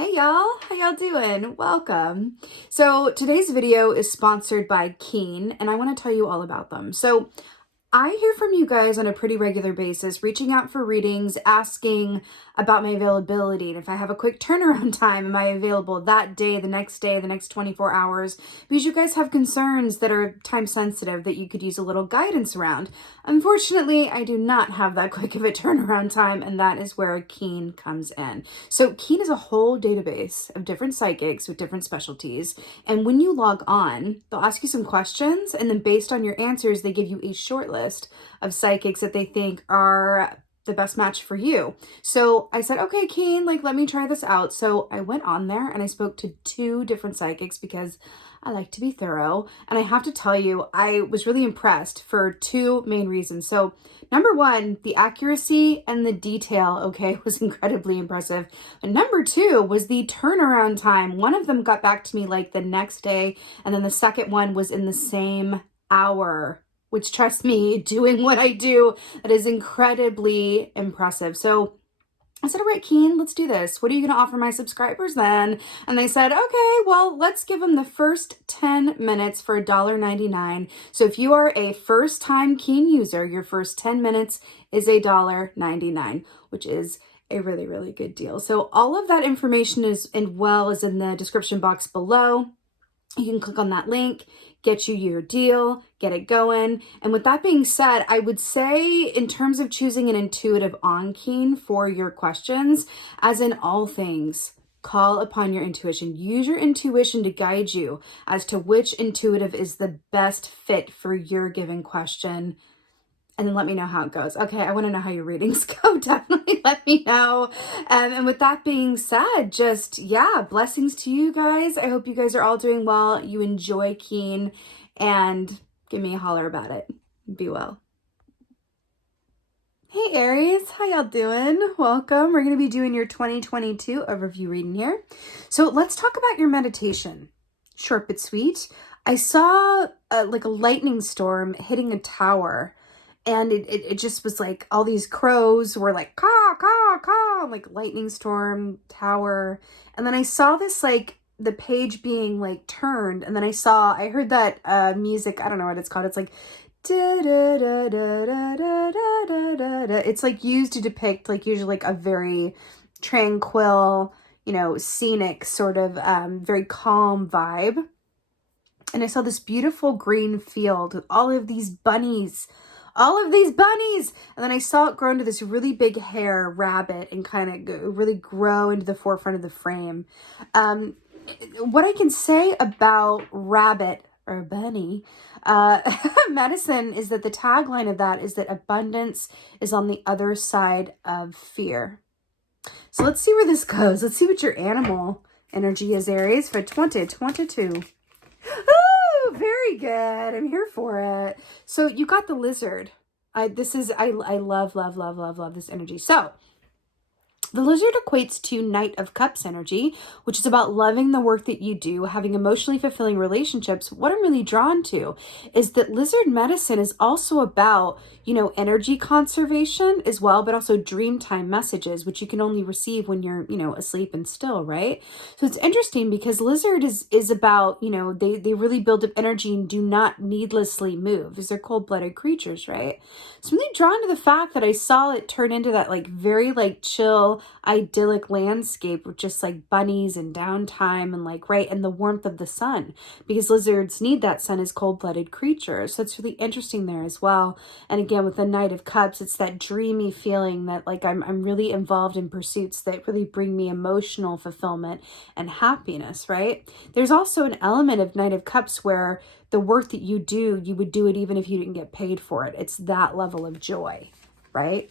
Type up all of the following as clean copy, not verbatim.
Hey y'all, how y'all doing? Welcome. So today's video is sponsored by Keen, and I want to tell you all about them. So I hear from you guys on a pretty regular basis, reaching out for readings, asking about my availability. And if I have a quick turnaround time, am I available that day, the next 24 hours? Because you guys have concerns that are time sensitive that you could use a little guidance around. Unfortunately, I do not have that quick of a turnaround time, and that is where Keen comes in. So Keen is a whole database of different psychics with different specialties. And when you log on, they'll ask you some questions, and then based on your answers, they give you a short list of psychics that they think are the best match for you. So I said, okay, Keen, let me try this out. So I went on there and I spoke to two different psychics because I like to be thorough. And I have to tell you, I was really impressed for two main reasons. So number one, the accuracy and the detail, was incredibly impressive. And number two was the turnaround time. One of them got back to me the next day, and then the second one was in the same hour, which, trust me, doing what I do, that is incredibly impressive. So I said, all right, Keen, let's do this. What are you going to offer my subscribers then? And they said, okay, well, let's give them the first 10 minutes for $1.99. So if you are a first-time Keen user, your first 10 minutes is $1.99, which is a really, really good deal. So all of that information is in the description box below. You can click on that link, get you your deal, get it going. And with that being said, I would say in terms of choosing an intuitive on Keen for your questions, as in all things, call upon your intuition. Use your intuition to guide you as to which intuitive is the best fit for your given question. And then let me know how it goes. Okay, I want to know how your readings go. Definitely let me know. And with that being said, blessings to you guys. I hope you guys are all doing well. You enjoy Keen, and give me a holler about it. Be well. Hey Aries, how y'all doing? Welcome. We're going to be doing your 2022 overview reading here. So let's talk about your meditation. Short but sweet. I saw a lightning storm hitting a tower. And it just was like all these crows were like, caw, caw, caw, lightning storm, tower. And then I saw this the page being turned. And then I heard that music, I don't know what it's called. It's like, da, da, da, da, da, da, da, da, da. It's used to depict usually a very tranquil, scenic sort of very calm vibe. And I saw this beautiful green field with all of these bunnies. And then I saw it grow into this really big hare rabbit and kind of really grow into the forefront of the frame. What I can say about rabbit or bunny medicine is that the tagline of that is that abundance is on the other side of fear. So let's see where this goes. Let's see what your animal energy is, Aries, for 2022. Oh, very good. I'm here for it. So you got the lizard. I love this energy. So the lizard equates to Knight of Cups energy, which is about loving the work that you do, having emotionally fulfilling relationships. What I'm really drawn to is that lizard medicine is also about, energy conservation as well, but also dreamtime messages, which you can only receive when you're, asleep and still, right? So it's interesting because lizard is about, they really build up energy and do not needlessly move, because they're cold-blooded creatures, right? So I'm really drawn to the fact that I saw it turn into that very chill, idyllic landscape with just bunnies and downtime and and the warmth of the sun, because lizards need that sun as cold-blooded creatures. So it's really interesting there as well. And again, with the Knight of Cups, it's that dreamy feeling that I'm really involved in pursuits that really bring me emotional fulfillment and happiness, right? There's also an element of Knight of Cups where the work that you do, you would do it even if you didn't get paid for it. It's that level of joy, right?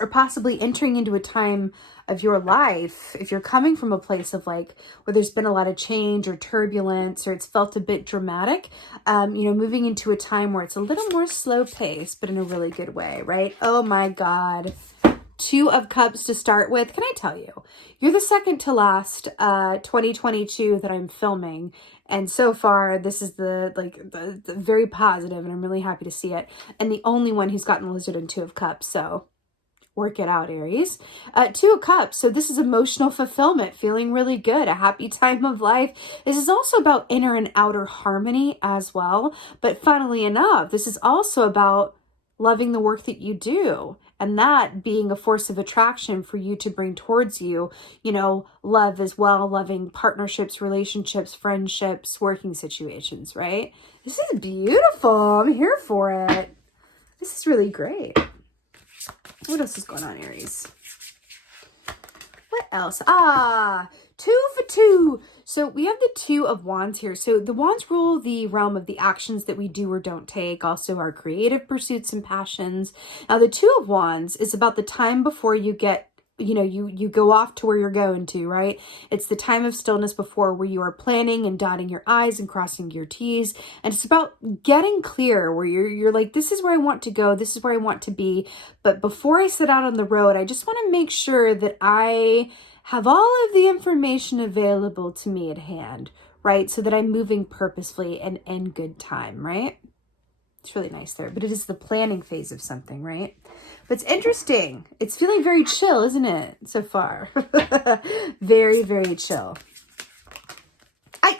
Or possibly entering into a time of your life, if you're coming from a place of where there's been a lot of change or turbulence, or it's felt a bit dramatic, moving into a time where it's a little more slow paced, but in a really good way, right? Oh my God. 2 of Cups to start with. Can I tell you, you're the second to last 2022 that I'm filming. And so far, this is the very positive, and I'm really happy to see it. And the only one who's gotten the lizard and 2 of Cups. So work it out, Aries. Two of Cups. So this is emotional fulfillment, feeling really good, a happy time of life. This is also about inner and outer harmony as well. But funnily enough, this is also about loving the work that you do, and that being a force of attraction for you to bring towards you, you know, love as well, loving partnerships, relationships, friendships, working situations, right? This is beautiful. I'm here for it. This is really great. What else is going on, Aries? What else? Ah, 2 for 2. So we have the Two of Wands here. So the Wands rule the realm of the actions that we do or don't take, also our creative pursuits and passions. Now the Two of Wands is about the time before you get, you know, you go off to where you're going to, right? It's the time of stillness before where you are planning and dotting your I's and crossing your T's. And it's about getting clear where you're like, this is where I want to go. This is where I want to be. But before I set out on the road, I just want to make sure that I have all of the information available to me at hand, right? So that I'm moving purposefully and in good time, right? It's really nice there, but it is the planning phase of something, right? But it's interesting. It's feeling very chill, isn't it, so far? Very, very chill. Oh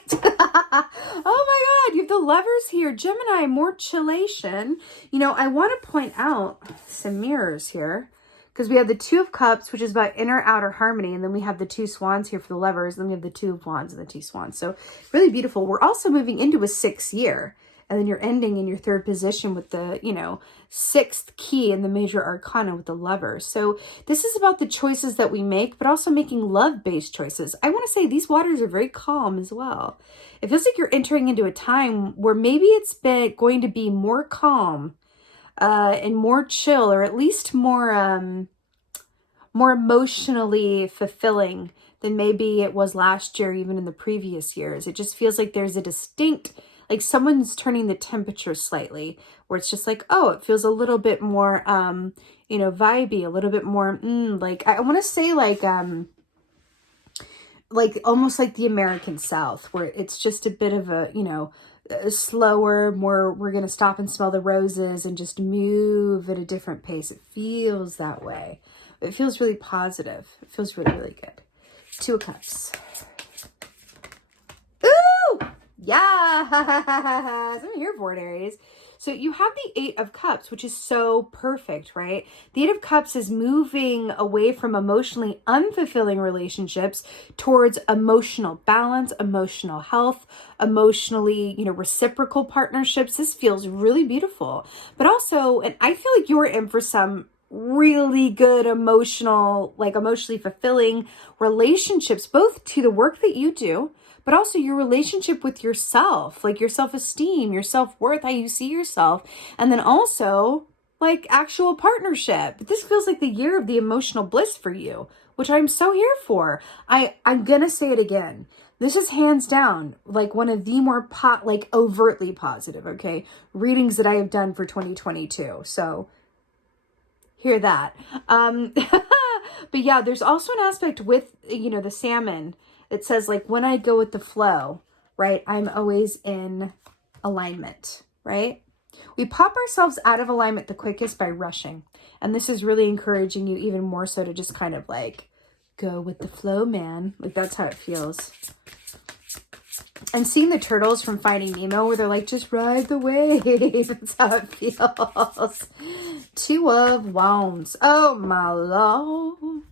my God, you have the Lovers here. Gemini, more chillation. You know, I want to point out some mirrors here, because we have the Two of Cups, which is about inner outer harmony. And then we have the two Swans here for the Lovers. And then we have the Two of Wands and the two Swans. So really beautiful. We're also moving into a 6th year. And then you're ending in your 3rd position with the, you know, 6th key in the major arcana with the Lovers. So this is about the choices that we make, but also making love-based choices. I want to say these waters are very calm as well. It feels like you're entering into a time where maybe it's going to be more calm and more chill, or at least more emotionally fulfilling than maybe it was last year, even in the previous years. It just feels like there's a distinct, like someone's turning the temperature slightly, where it's just like, oh, it feels a little bit more, you know, vibey, a little bit more, like, I want to say like almost like the American South, where it's just a bit of a, you know, slower, more, we're going to stop and smell the roses and just move at a different pace. It feels that way. It feels really positive. It feels really, really good. Two of Cups. Ooh! Yes! I'm here for it, Aries. So you have the Eight of Cups, which is so perfect, right? The Eight of Cups is moving away from emotionally unfulfilling relationships towards emotional balance, emotional health, emotionally, you know, reciprocal partnerships. This feels really beautiful. But also, and I feel like you're in for some really good emotional, like emotionally fulfilling relationships, both to the work that you do, but also your relationship with yourself, like your self-esteem, your self-worth, how you see yourself, and then also like actual partnership. But this feels like the year of the emotional bliss for you, which I'm so here for. I'm gonna say it again. This is hands down like one of the more like overtly positive, okay, readings that I have done for 2022. So hear that. But yeah, there's also an aspect with, you know, the salmon. It says like, when I go with the flow, right? I'm always in alignment, right? We pop ourselves out of alignment the quickest by rushing. And this is really encouraging you even more so to just kind of like go with the flow, man. Like that's how it feels. And seeing the turtles from Finding Nemo where they're like, just ride the wave. That's how it feels. Two of Wands. Oh my Lord.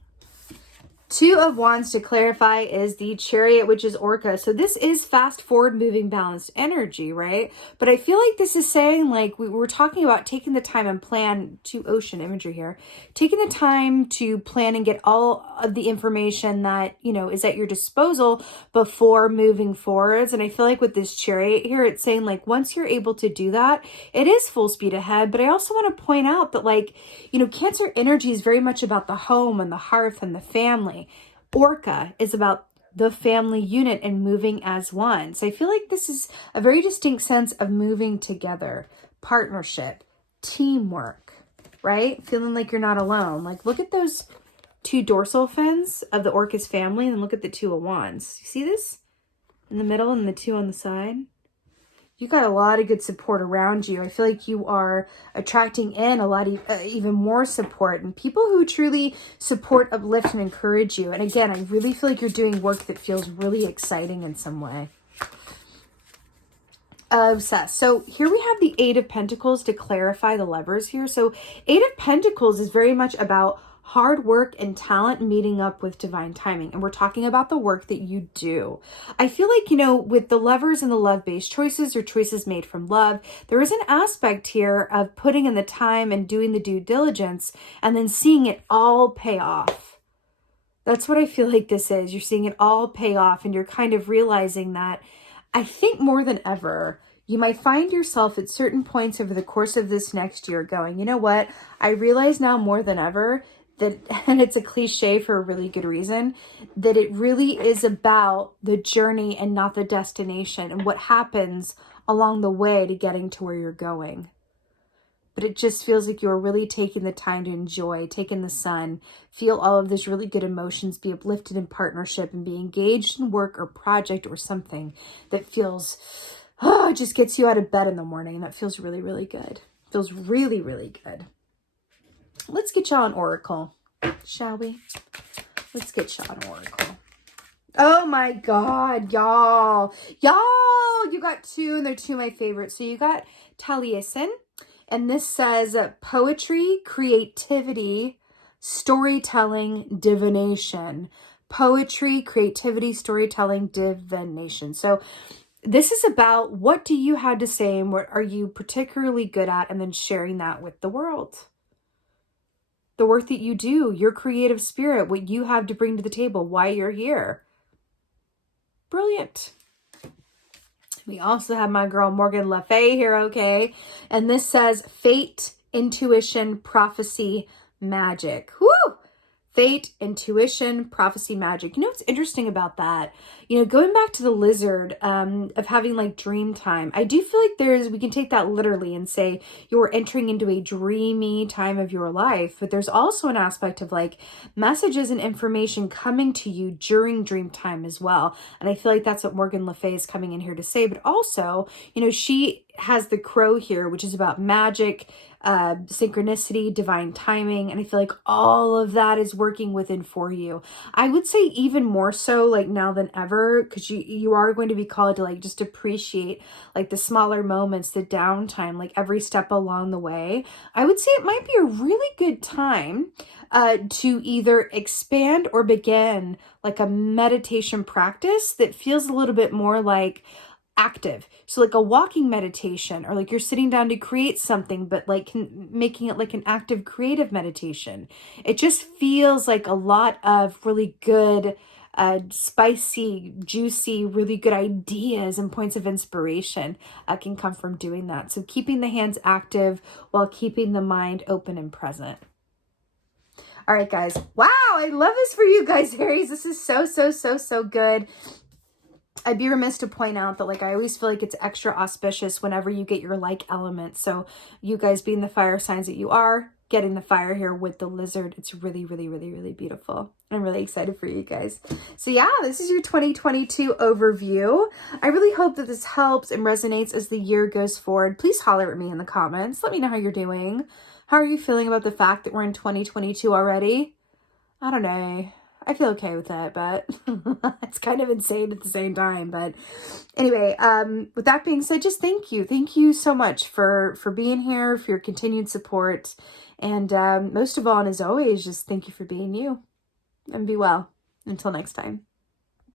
Two of Wands, to clarify, is the Chariot, which is Orca. So this is fast forward moving balanced energy, right? But I feel like this is saying like we're talking about taking the time and plan to ocean imagery here, taking the time to plan and get all of the information that, you know, is at your disposal before moving forwards. And I feel like with this Chariot here, it's saying like once you're able to do that, it is full speed ahead. But I also want to point out that like, you know, Cancer energy is very much about the home and the hearth and the family. Orca is about the family unit and moving as one. So I feel like this is a very distinct sense of moving together, partnership, teamwork, right? Feeling like you're not alone. Like look at those two dorsal fins of the Orca's family and then look at the Two of Wands. You see this in the middle and the two on the side? You got a lot of good support around you. I feel like you are attracting in a lot of even more support and people who truly support, uplift, and encourage you. And again, I really feel like you're doing work that feels really exciting in some way. Obsessed. So here we have the Eight of Pentacles to clarify the levers here. So Eight of Pentacles is very much about hard work and talent meeting up with divine timing. And we're talking about the work that you do. I feel like, you know, with the levers and the love-based choices or choices made from love, there is an aspect here of putting in the time and doing the due diligence and then seeing it all pay off. That's what I feel like this is. You're seeing it all pay off and you're kind of realizing that I think more than ever, you might find yourself at certain points over the course of this next year going, you know what? I realize now more than ever that, and it's a cliche for a really good reason, that it really is about the journey and not the destination and what happens along the way to getting to where you're going. But it just feels like you're really taking the time to enjoy, take in the sun, feel all of those really good emotions, be uplifted in partnership, and be engaged in work or project or something that feels, it just gets you out of bed in the morning. And that feels really, really good. Feels really, really good. Let's get y'all an oracle, shall we? Let's get y'all an oracle. Oh my God, y'all, you got two and they're two of my favorites. So you got Taliesin. And this says poetry, creativity, storytelling, divination. Poetry, creativity, storytelling, divination. So this is about what do you have to say and what are you particularly good at, and then sharing that with the world. The work that you do, your creative spirit, what you have to bring to the table, why you're here. Brilliant. We also have my girl Morgan Le Fay here, okay? And this says fate, intuition, prophecy, magic. Woo! Fate, intuition, prophecy, magic. You know what's interesting about that? You know, going back to the lizard of having like dream time, I do feel like we can take that literally and say you're entering into a dreamy time of your life, but there's also an aspect of like messages and information coming to you during dream time as well. And I feel like that's what Morgan Le Fay is coming in here to say, but also, you know, she has the crow here, which is about magic, synchronicity, divine timing. And I feel like all of that is working within for you. I would say even more so like now than ever, because you are going to be called to like just appreciate like the smaller moments, the downtime, like every step along the way. I would say it might be a really good time to either expand or begin like a meditation practice that feels a little bit more like active. So like a walking meditation, or like you're sitting down to create something, but like making it like an active creative meditation. It just feels like a lot of really good, spicy, juicy, really good ideas and points of inspiration can come from doing that. So keeping the hands active while keeping the mind open and present. All right, guys. Wow, I love this for you guys, Aries. This is so good. I'd be remiss to point out that like I always feel like it's extra auspicious whenever you get your like element. So you guys being the fire signs that you are, getting the fire here with the lizard, it's really beautiful. I'm really excited for you guys. So yeah, this is your 2022 overview. I really hope that this helps and resonates as the year goes forward. Please holler at me in the comments. Let me know how you're doing. How are you feeling about the fact that we're in 2022 already? I don't know. I feel okay with that, but it's kind of insane at the same time. But anyway, with that being said, just thank you. Thank you so much for being here, for your continued support. And most of all, and as always, just thank you for being you. And be well. Until next time.